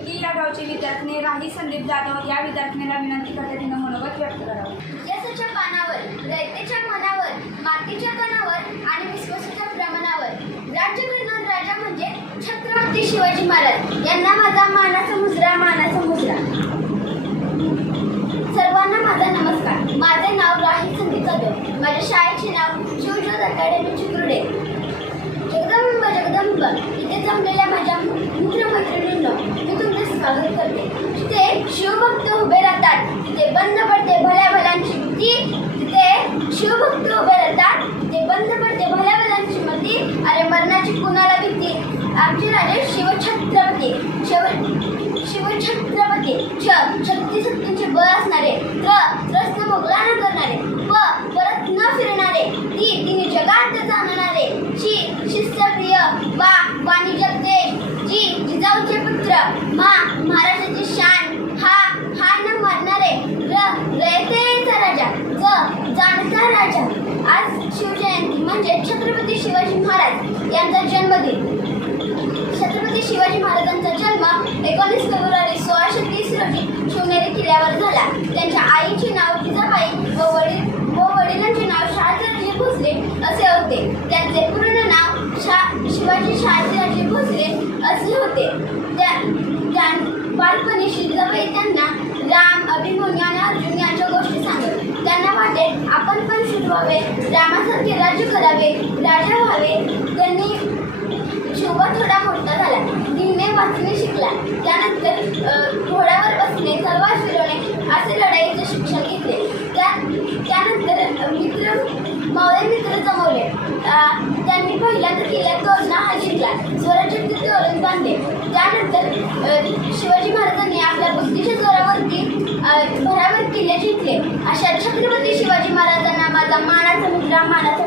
कुमकी या गावचे विद्यार्थी राही संदीप जाधव या विद्यार्थिनीला विनंती करते तिनं मनोगत व्यक्त करावं. यशाच्या पानावर रयतेच्या मनावर मातीच्या कणावर आणि विश्वासाच्या प्रमाणावर. राज्य करणार राजा म्हणजे छत्रपती शिवाजी महाराज. यांना माझा मानाचा मुजरा सर्वांना माझा नमस्कार माझे नाव राही संदीप जाधव माझ्या शाळेचे नाव शिवज्योत अकॅडमी चित्रुडे जगदंब जगदंब इथे जमलेल्या माझ्या मित्रमैत्रिणींनो मी तुमचे करते तिथे शिवभक्त उभे राहतात. तिथे बंद पडते भल्या भल्यांची भीती तिथे शिवभक्त उभे राहतात. तिथे बंद पडते भल्या भल्यांची मती. अरे मरणाची कुणाला भीती? आमचे राजे शिवछत्रपती. शिव शिवछत्रपती. छ शक्ती शक्तींचे बळ असणारे. र रस्त भोगला न करणारे. प परत न फिरणारे. ती तिने जगात जाणणारे शि शिस्तप्रिय वा वाणी जगदेश जी जिजाऊचे पुत्र मा महाराष्ट्राची शान हा हा न मारणारे र रयतेचा राजा ज जाणता राजा. आज शिवजयंती म्हणजे छत्रपती शिवाजी महाराज यांचा जन्मदिन. छत्रपती शिवाजी महाराजांचा जन्म एकोणीस फेब्रुवारी सोळाशे तीस रोजी शिवनेरी किल्ल्यावर झाला. त्यांच्या आईचे नाव जिजाबाई व वडील व वडिलांचे नाव शहाजीराजे भोसले असे होते त्यांचे पूर्ण नाव शा शिवाजी शहाजीराजे भोसले असे होते त्या त्या बालपणी जिजाबाई त्यांना राम अभिमन्यू आणि अर्जुन यांच्या गोष्टी सांगत त्यांना वाटे आपण पण शिजवावे रामासारखे राज्य करावे राजा व्हावे. त्यांनी शिवबा थोडा मोठा झाला लिहिणे वाचणे शिकला. त्यानंतर घोड्यावर बसणे सर्वात फिरवणे असे लढाईचे शिक्षण घेतले. त्या त्यानंतर मित्र मावळे मित्र जमवले. त्यांनी पहिल्या तर किल्ल्यात तोरणा हा जिंकला स्वराज्य तोरण बांधले. त्या किल्ले जिंकले. अशा छत्रपती शिवाजी महाराजांना माझा मानाचा मुद्रा मानाचा